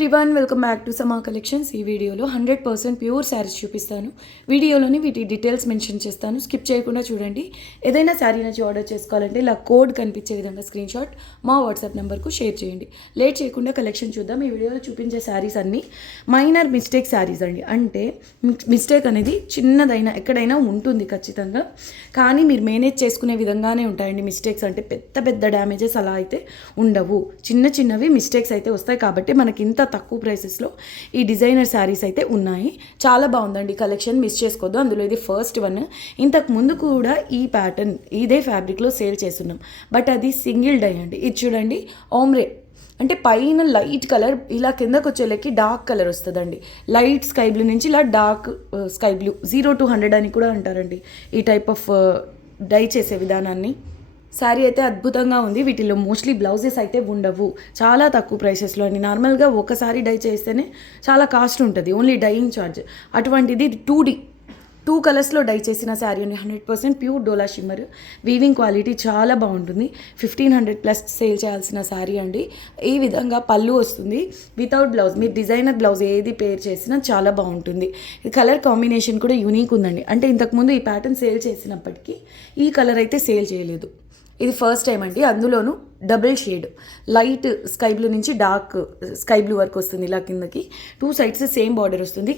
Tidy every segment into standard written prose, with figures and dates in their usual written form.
Everyone welcome back to సమా collections. ఈ వీడియోలో 100% ప్యూర్ శారీస్ చూపిస్తాను. వీడియోలోని వీటి డీటెయిల్స్ మెన్షన్ చేస్తాను, స్కిప్ చేయకుండా చూడండి. ఏదైనా శారీ నచ్చి ఆర్డర్ చేసుకోవాలంటే ఇలా కోడ్ కనిపించే విధంగా స్క్రీన్ షాట్ మా వాట్సాప్ నెంబర్కు షేర్ చేయండి. లేట్ చేయకుండా కలెక్షన్ చూద్దాం. ఈ వీడియోలో చూపించే శారీస్ అన్నీ మైనర్ మిస్టేక్ శారీస్ అండి. అంటే మిస్టేక్ అనేది చిన్నదైనా ఎక్కడైనా ఉంటుంది ఖచ్చితంగా, కానీ మీరు మేనేజ్ చేసుకునే విధంగానే ఉంటాయండి. మిస్టేక్స్ అంటే పెద్ద పెద్ద డ్యామేజెస్ అలా అయితే ఉండవు, చిన్న చిన్నవి మిస్టేక్స్ అయితే వస్తాయి. కాబట్టి మనకి ఇంత తక్కువ ప్రైసెస్లో ఈ డిజైనర్ శారీస్ అయితే ఉన్నాయి. చాలా బాగుందండి కలెక్షన్, మిస్ చేసుకోవద్దు. అందులో ఇది ఫస్ట్ వన్. ఇంతకు ముందు కూడా ఈ ప్యాటర్న్ ఇదే ఫ్యాబ్రిక్లో సేల్ చేస్తున్నాం, బట్ అది సింగిల్ డై అండి. ఇది చూడండి, ఓమ్రే అంటే పైన లైట్ కలర్, ఇలా కిందకు వచ్చేలకి డార్క్ కలర్ వస్తుందండి. లైట్ స్కై బ్లూ నుంచి ఇలా డార్క్ స్కై బ్లూ, 0 to 100 అని కూడా అంటారండి ఈ టైప్ ఆఫ్ డై చేసే విధానాన్ని. శారీ అయితే అద్భుతంగా ఉంది. వీటిలో మోస్ట్లీ బ్లౌజెస్ అయితే ఉండవు, చాలా తక్కువ ప్రైసెస్లో అండి. నార్మల్గా ఒకసారి డై చేస్తేనే చాలా కాస్ట్ ఉంటుంది, ఓన్లీ డైయింగ్ ఛార్జ్. అటువంటిది 2 కలర్స్లో డై చేసిన శారీ అండి. 100% ప్యూర్ డోలా షిమ్మర్. వీవింగ్ క్వాలిటీ చాలా బాగుంటుంది. 1500+ సేల్ చేయాల్సిన శారీ అండి. ఈ విధంగా పళ్ళు వస్తుంది వితౌట్ బ్లౌజ్. మీరు డిజైనర్ బ్లౌజ్ ఏది పేర్ చేసినా చాలా బాగుంటుంది. ఈ కలర్ కాంబినేషన్ కూడా యూనిక్ ఉందండి. అంటే ఇంతకుముందు ఈ ప్యాటర్న్ సేల్ చేసినప్పటికీ ఈ కలర్ అయితే సేల్ చేయలేదు. ఇది ఫస్ట్ టైం అండి. అందులోనూ double shade, light sky blue నుంచి డార్క్ స్కై బ్లూ వరకు వస్తుంది. ఇలా కిందకి 2 సైడ్స్ సేమ్ బార్డర్ వస్తుంది.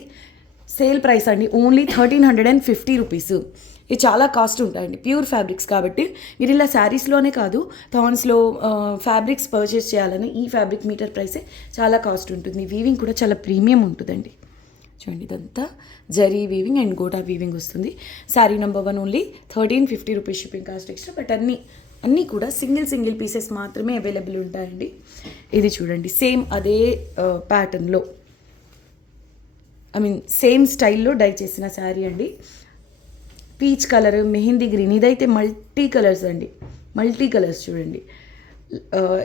సేల్ ప్రైస్ అండి ఓన్లీ 1350 రూపీస్. ఇది చాలా కాస్ట్ ఉంటాయండి, ప్యూర్ ఫ్యాబ్రిక్స్ కాబట్టి. మీరు ఇలా శారీస్లోనే కాదు, థాన్స్లో ఫ్యాబ్రిక్స్ పర్చేస్ చేయాలని ఈ ఫ్యాబ్రిక్ మీటర్ ప్రైసే చాలా కాస్ట్ ఉంటుంది. వీవింగ్ కూడా చాలా ప్రీమియం ఉంటుందండి. చూడండి, ఇదంతా zari weaving and gota weaving వస్తుంది. Sari number 1 only 1350 rupees shipping cost extra. But అన్నీ కూడా సింగిల్ పీసెస్ మాత్రమే అవైలబుల్ ఉంటాయండి. ఇది చూడండి, సేమ్ అదే ప్యాటర్న్లో, సేమ్ స్టైల్లో డై చేసిన శారీ అండి. పీచ్ కలర్, మెహందీ గ్రీన్, ఇదైతే మల్టీ కలర్స్ అండి. మల్టీ కలర్స్ చూడండి.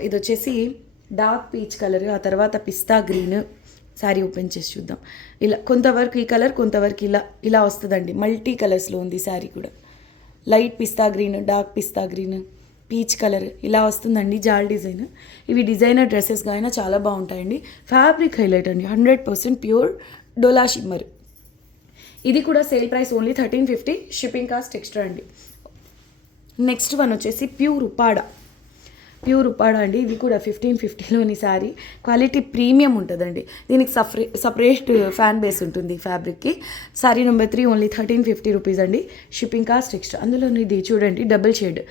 ఇది వచ్చేసి డార్క్ పీచ్ కలర్, ఆ తర్వాత పిస్తా గ్రీన్. శారీ ఓపెన్ చేసి చూద్దాం. ఇలా కొంతవరకు ఈ కలర్, కొంతవరకు ఇలా వస్తుందండి. మల్టీ కలర్స్లో ఉంది శారీ కూడా. లైట్ పిస్తా గ్రీన్, డార్క్ పిస్తా గ్రీన్, పీచ్ కలర్ ఇలా వస్తుందండి. జాల్ డిజైన్. ఇవి డిజైనర్ డ్రెస్సెస్గా అయినా చాలా బాగుంటాయండి. ఫ్యాబ్రిక్ హైలైట్ అండి, 100% ప్యూర్ డోలా షిమ్మర్. ఇది కూడా sale price only 1350, shipping cost extra అండి. నెక్స్ట్ వన్ వచ్చేసి ప్యూర్ ఉపాడ అండి. ఇది కూడా 1550లోని శారీ. క్వాలిటీ ప్రీమియం ఉంటుందండి. దీనికి సపరేట్ ఫ్యాన్ బేస్ ఉంటుంది ఫ్యాబ్రిక్కి. శారీ నెంబర్ 3 ఓన్లీ 1350 రూపీస్ అండి, షిప్పింగ్ కాస్ట్ ఎక్స్ట్రా. అందులో ఇది చూడండి, డబుల్ షేడ్,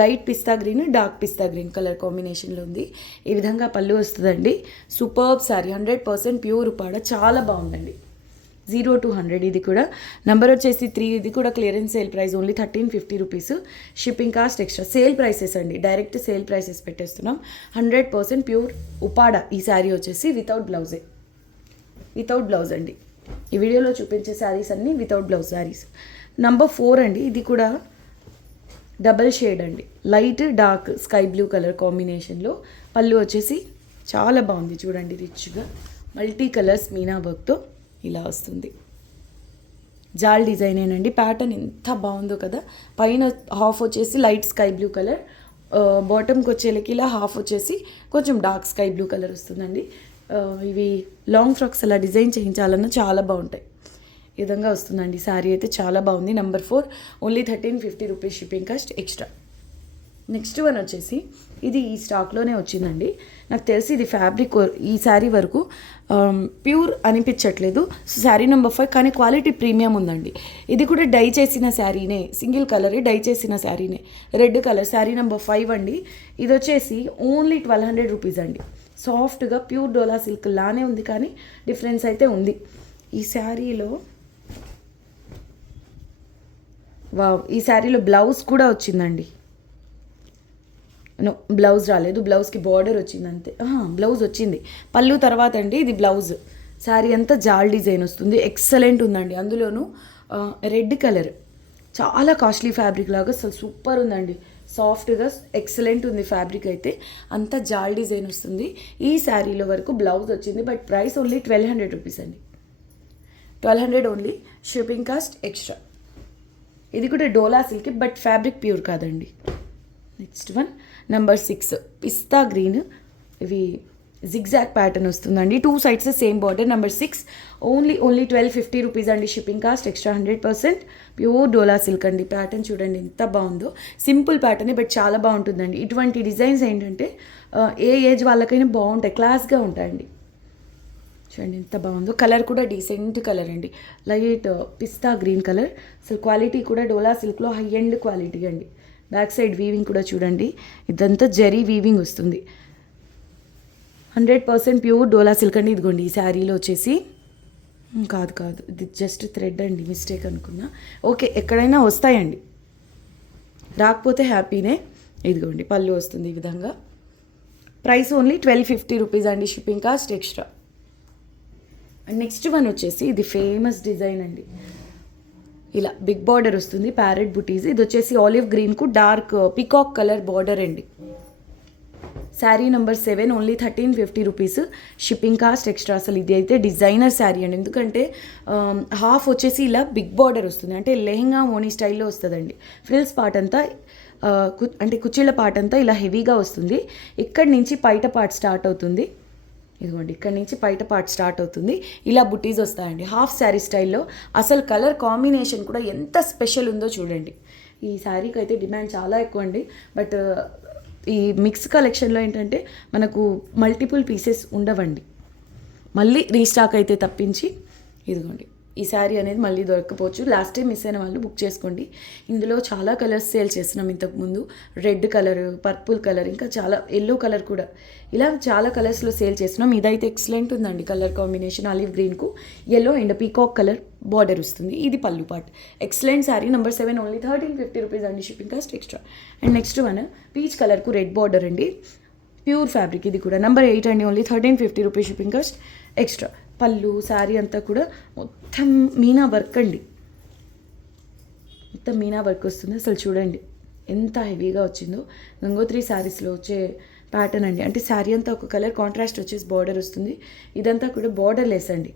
లైట్ పిస్తా గ్రీన్, డార్క్ పిస్తా గ్రీన్ కలర్ కాంబినేషన్లో ఉంది. ఈ విధంగా పళ్ళు వస్తుందండి. సూపర్బ్ శారీ, 100% ప్యూర్ ఉపాడ, చాలా బాగుందండి. 0 to 100. ఇది కూడా నెంబర్ వచ్చేసి 3. ఇది కూడా clearance sale price only 1350 rupees, shipping cost extra. Sale prices అండి, డైరెక్ట్ సేల్ ప్రైసెస్ పెట్టేస్తున్నాం. 100% ప్యూర్ ఉపాడ. ఈ శారీ వచ్చేసి వితౌట్ బ్లౌజ్ అండి. ఈ వీడియోలో చూపించే శారీస్ అన్నీ వితౌట్ బ్లౌజ్ శారీస్. నెంబర్ 4 అండి. ఇది కూడా డబల్ షేడ్ అండి, light dark sky blue colour కాంబినేషన్లో. పళ్ళు వచ్చేసి చాలా బాగుంది చూడండి, రిచ్గా మల్టీ కలర్స్ మీనా వర్క్తో ఇలా వస్తుంది. జాల్ డిజైనేనండి. ప్యాటర్న్ ఎంత బాగుందో కదా. పైన హాఫ్ వచ్చేసి లైట్ స్కై బ్లూ కలర్, బాటమ్కి వచ్చేలకి ఇలా హాఫ్ వచ్చేసి కొంచెం డార్క్ స్కై బ్లూ కలర్ వస్తుందండి. ఇవి లాంగ్ ఫ్రాక్స్ అలా డిజైన్ చేయించాలన్నా చాలా బాగుంటాయి. ఈ విధంగా వస్తుందండి. శారీ అయితే చాలా బాగుంది. Number 4 only 1350 rupees, shipping cost extra. Next one వచ్చేసి ఇది ఈ స్టాక్లోనే వచ్చిందండి. నాకు తెలిసి ఇది ఫ్యాబ్రిక్ ఈ శారీ వరకు ప్యూర్ అనిపించట్లేదు. శారీ నెంబర్ 5, కానీ క్వాలిటీ ప్రీమియం ఉందండి. ఇది కూడా డై చేసిన శారీనే, సింగిల్ కలరే డై చేసిన శారీనే, రెడ్ కలర్. శారీ నెంబర్ 5 అండి. ఇది వచ్చేసి ఓన్లీ 1200 రూపీస్ అండి. సాఫ్ట్గా ప్యూర్ డోలా సిల్క్ లానే ఉంది, కానీ డిఫరెన్స్ అయితే ఉంది. ఈ శారీలో ఈ శారీలో బ్లౌజ్ కూడా వచ్చిందండి. బ్లౌజ్ రాలేదు, బ్లౌజ్కి బార్డర్ వచ్చింది అంతే. బ్లౌజ్ వచ్చింది పళ్ళు తర్వాత అండి. ఇది బ్లౌజ్. శారీ అంతా జాల్ డిజైన్ వస్తుంది. ఎక్సలెంట్ ఉందండి. అందులోనూ రెడ్ కలర్, చాలా కాస్ట్లీ ఫ్యాబ్రిక్ లాగా అసలు సూపర్ ఉందండి. సాఫ్ట్గా ఎక్సలెంట్ ఉంది ఫ్యాబ్రిక్ అయితే. అంతా జాల్ డిజైన్ వస్తుంది. ఈ శారీలో వరకు బ్లౌజ్ వచ్చింది, బట్ ప్రైస్ ఓన్లీ 1200 రూపీస్ అండి. 1200 ఓన్లీ, షిప్పింగ్ కాస్ట్ ఎక్స్ట్రా. ఇది కూడా Dola silk, but fabric pure కాదండి. Next one number 6 pista green. ఇవి జిగ్జాగ్ ప్యాటర్న్ వస్తుందండి. 2 sides same border. Number 6 only 1250 rupees అండి. Shipping cost extra 100%. Pure Dola silk అండి. ప్యాటర్న్ చూడండి ఎంత బాగుందో. సింపుల్ ప్యాటర్న్ బట్ చాలా బాగుంటుందండి. ఇటువంటి డిజైన్స్ ఏంటంటే ఏ ఏజ్ వాళ్ళకైనా బాగుంటాయి, క్లాస్గా ఉంటాయండి. చూడండి ఎంత బాగుందో. కలర్ కూడా డీసెంట్ కలర్ అండి, లైట్ పిస్తా గ్రీన్ కలర్. అసలు క్వాలిటీ కూడా డోలా సిల్క్లో హై ఎండ్ క్వాలిటీ అండి. బ్యాక్ సైడ్ వీవింగ్ కూడా చూడండి, ఇదంతా జరీ వీవింగ్ వస్తుంది. 100% ప్యూర్ డోలా సిల్క్ అండి. ఇదిగోండి ఈ శారీలో వచ్చేసి కాదు ఇది జస్ట్ థ్రెడ్ అండి, మిస్టేక్ అనుకున్నా. ఓకే, ఎక్కడైనా వస్తాయండి, రాకపోతే హ్యాపీనే. ఇదిగోండి పళ్ళు వస్తుంది ఈ విధంగా. ప్రైస్ ఓన్లీ 1250 రూపీస్ అండి. Shipping cost extra. And next one వచ్చేసి ఇది ఫేమస్ డిజైన్ అండి. ఇలా బిగ్ బార్డర్ వస్తుంది, ప్యారెట్ బుటీస్. ఇది వచ్చేసి ఆలివ్ గ్రీన్కు డార్క్ పికాక్ కలర్ బార్డర్ అండి. Sari number 7 only 1350 rupees. Shipping cost extra. అసలు ఇది అయితే డిజైనర్ శారీ అండి, ఎందుకంటే హాఫ్ వచ్చేసి ఇలా బిగ్ బార్డర్ వస్తుంది, అంటే లెహంగా ఓనీ స్టైల్లో వస్తుందండి. ఫ్రిల్స్ పార్ట్ అంతా అంటే కుచ్చిళ్ళ పార్ట్ అంతా ఇలా హెవీగా వస్తుంది. ఇక్కడి నుంచి పైట పార్ట్ స్టార్ట్ అవుతుంది. ఇదిగోండి ఇక్కడ నుంచి పైట పార్ట్ స్టార్ట్ అవుతుంది. ఇలా బుటీస్ వస్తాయండి హాఫ్ శారీ స్టైల్లో. అసలు కలర్ కాంబినేషన్ కూడా ఎంత స్పెషల్ ఉందో చూడండి. ఈ శారీకి అయితే డిమాండ్ చాలా ఎక్కువ అండి. బట్ ఈ మిక్స్ కలెక్షన్లో ఏంటంటే మనకు మల్టిపుల్ పీసెస్ ఉండవండి, మళ్ళీ రీస్టాక్ అయితే తప్పించి. ఇదిగోండి ఈ శారీ అనేది మళ్ళీ దొరకపోవచ్చు. లాస్ట్ టైం మిస్ అయిన వాళ్ళు బుక్ చేసుకోండి. ఇందులో చాలా కలర్స్ సేల్ చేస్తున్నాం ఇంతకుముందు. రెడ్ కలర్, పర్పుల్ కలర్, ఇంకా చాలా ఎల్లో కలర్ కూడా, ఇలా చాలా కలర్స్లో సేల్ చేస్తున్నాం. ఇదైతే ఎక్సలెంట్ ఉందండి కలర్ కాంబినేషన్. ఆలివ్ గ్రీన్కు yellow and peacock colour border వస్తుంది. ఇది pallu part. Excellent sari. Number 7 only 1350 rupees అండి. Shipping cost extra. And next one peach కలర్కు రెడ్ బార్డర్ అండి, ప్యూర్ ఫ్యాబ్రిక్. ఇది కూడా నెంబర్ 8 అండి. Only 1350 rupees. Shipping cost extra. Pallu sari అంతా కూడా మొత్తం మీనా వర్క్ అండి, మొత్తం మీనా వర్క్ వస్తుంది. అసలు చూడండి ఎంత హెవీగా వచ్చిందో. గంగోత్రి శారీస్లో వచ్చే ప్యాటర్న్ అండి. అంటే శారీ అంతా ఒక కలర్ కాంట్రాస్ట్ వచ్చేసి బార్డర్ వస్తుంది. ఇదంతా కూడా బార్డర్ లెస్ అండి,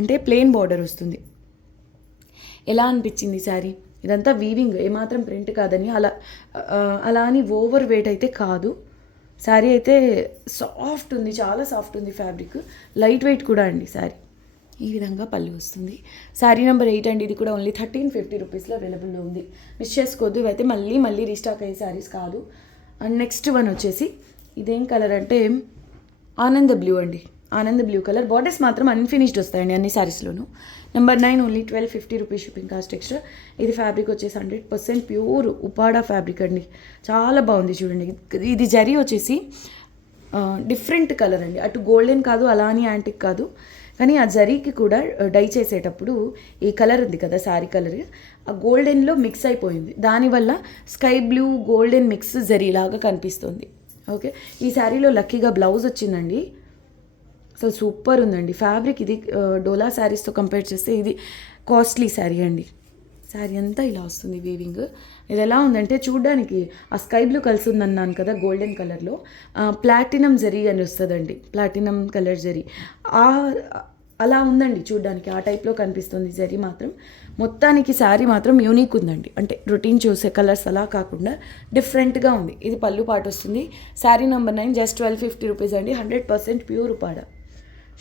అంటే ప్లెయిన్ బార్డర్ వస్తుంది. ఎలా అనిపించింది శారీ? ఇదంతా వీవింగ్, ఏమాత్రం ప్రింట్ కాదని, అలా అని ఓవర్ వెయిట్ అయితే కాదు. శారీ అయితే సాఫ్ట్ ఉంది, చాలా సాఫ్ట్ ఉంది ఫ్యాబ్రిక్. లైట్ వెయిట్ కూడా అండి శారీ. ఈ విధంగా పళ్ళు వస్తుంది. శారీ నెంబర్ 8 అండి. ఇది కూడా ఓన్లీ 1350 రూపీస్లో అవైలబుల్లో ఉంది. మిస్ చేసుకోవద్దు. ఇవైతే మళ్ళీ రీస్టాక్ అయ్యే శారీస్ కాదు. అండ్ నెక్స్ట్ వన్ వచ్చేసి ఇదేం కలర్ అంటే ఆనంద్ బ్లూ అండి. Anand blue colour. బార్డర్స్ మాత్రం అన్ఫినిష్డ్ వస్తాయండి అన్ని శారీస్లోనూ. Number 9 only 1250 rupees. Shipping cost extra. ఇది ఫ్యాబ్రిక్ వచ్చేసి 100% ప్యూర్ ఉపాడా ఫ్యాబ్రిక్ అండి. చాలా బాగుంది చూడండి. ఇది జరీ వచ్చేసి డిఫరెంట్ కలర్ అండి, అటు గోల్డెన్ కాదు, అలా అని యాంటిక్ కాదు. కానీ ఆ జరీకి కూడా డై చేసేటప్పుడు ఈ కలర్ ఉంది కదా శారీ కలర్, ఆ గోల్డెన్లో మిక్స్ అయిపోయింది. దానివల్ల స్కై బ్లూ గోల్డెన్ మిక్స్ జరీలాగా కనిపిస్తుంది. ఓకే, ఈ శారీలో లక్కీగా బ్లౌజ్ వచ్చిందండి. అసలు సూపర్ ఉందండి ఫ్యాబ్రిక్. ఇది డోలా శారీస్తో కంపేర్ చేస్తే ఇది కాస్ట్లీ శారీ అండి. శారీ అంతా ఇలా వస్తుంది వీవింగ్. ఇది ఎలా ఉందంటే చూడ్డానికి ఆ స్కై బ్లూ కలిసి ఉందన్నాను కదా గోల్డెన్ కలర్లో, ప్లాటినం జరీ అని వస్తుందండి, ప్లాటినం కలర్ జరీ. అలా ఉందండి చూడ్డానికి, ఆ టైప్లో కనిపిస్తుంది జరీ మాత్రం. మొత్తానికి శారీ మాత్రం యూనిక్ ఉందండి, అంటే రొటీన్ చూసే కలర్స్ అలా కాకుండా డిఫరెంట్గా ఉంది. ఇది పళ్ళు పాటు వస్తుంది. శారీ నెంబర్ 9 జస్ట్ 1250 రూపీస్ అండి. 100% pure Uppada.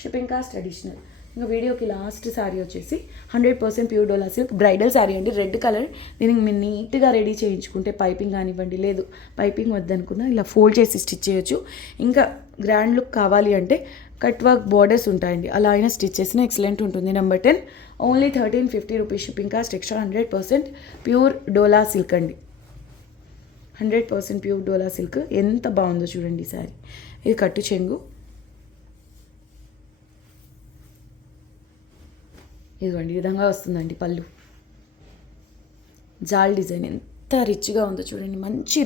Shipping cost additional. ఇంకా వీడియోకి లాస్ట్ శారీ వచ్చేసి 100% pure Dola silk bridal sari అండి. Red colour. దీనికి మీరు నీట్గా రెడీ చేయించుకుంటే పైపింగ్ కానివ్వండి, లేదు పైపింగ్ వద్దనుకున్నా ఇలా ఫోల్డ్ చేసి స్టిచ్ చేయొచ్చు. ఇంకా గ్రాండ్ లుక్ కావాలి అంటే కట్ వర్క్ బార్డర్స్ ఉంటాయండి, అలా అయినా స్టిచ్ చేసిన ఎక్సలెంట్ ఉంటుంది. Number 10 only 1350 rupees. Shipping cost extra. 100% pure Dola silk అండి. 100% ప్యూర్ డోలా సిల్క్. ఎంత బాగుందో చూడండి శారీ. ఇది కట్టు చెంగు. ఇదిగోండి ఈ విధంగా వస్తుందండి పళ్ళు. జాల్ డిజైన్ ఎంత రిచ్గా ఉందో చూడండి. మంచి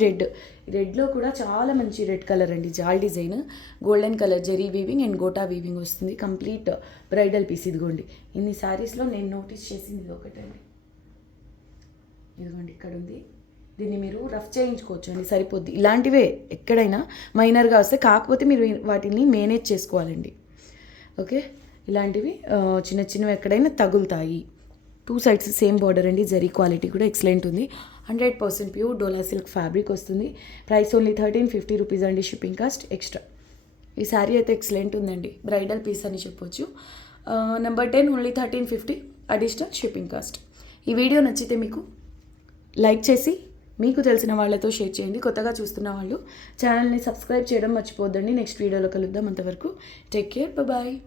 రెడ్లో కూడా చాలా మంచి రెడ్ కలర్ అండి. Jaal design, golden colour zari weaving and gota weaving వస్తుంది. Complete bridal piece. ఇదిగోండి ఇన్ని శారీస్లో నేను నోటీస్ చేసింది ఇది ఒకటండి. ఇదిగోండి ఇక్కడ ఉంది. దీన్ని మీరు రఫ్ చేయించుకోవచ్చు అండి, సరిపోద్ది. ఇలాంటివే ఎక్కడైనా మైనర్గా వస్తే, కాకపోతే మీరు వాటిని మేనేజ్ చేసుకోవాలండి. ఓకే, ఇలాంటివి చిన్న చిన్నవి ఎక్కడైనా తగులుతాయి. 2 సైడ్స్ సేమ్ బార్డర్ అండి. జరీ క్వాలిటీ కూడా ఎక్సలెంట్ ఉంది. 100% ప్యూర్ డోలా సిల్క్ ఫ్యాబ్రిక్ వస్తుంది. ప్రైస్ ఓన్లీ 1350 రూపీస్ అండి. Shipping cost extra. ఈ శారీ అయితే ఎక్సలెంట్ ఉందండి, బ్రైడల్ పీస్ అని చెప్పొచ్చు. Number 10 only 1350 additional shipping cost. ఈ వీడియో నచ్చితే మీకు లైక్ చేసి మీకు తెలిసిన వాళ్ళతో షేర్ చేయండి. కొత్తగా చూస్తున్న వాళ్ళు ఛానల్ని సబ్స్క్రైబ్ చేయడం మర్చిపోద్దండి. నెక్స్ట్ వీడియోలో కలుద్దాం. అంతవరకు టేక్ కేర్, బాయ్.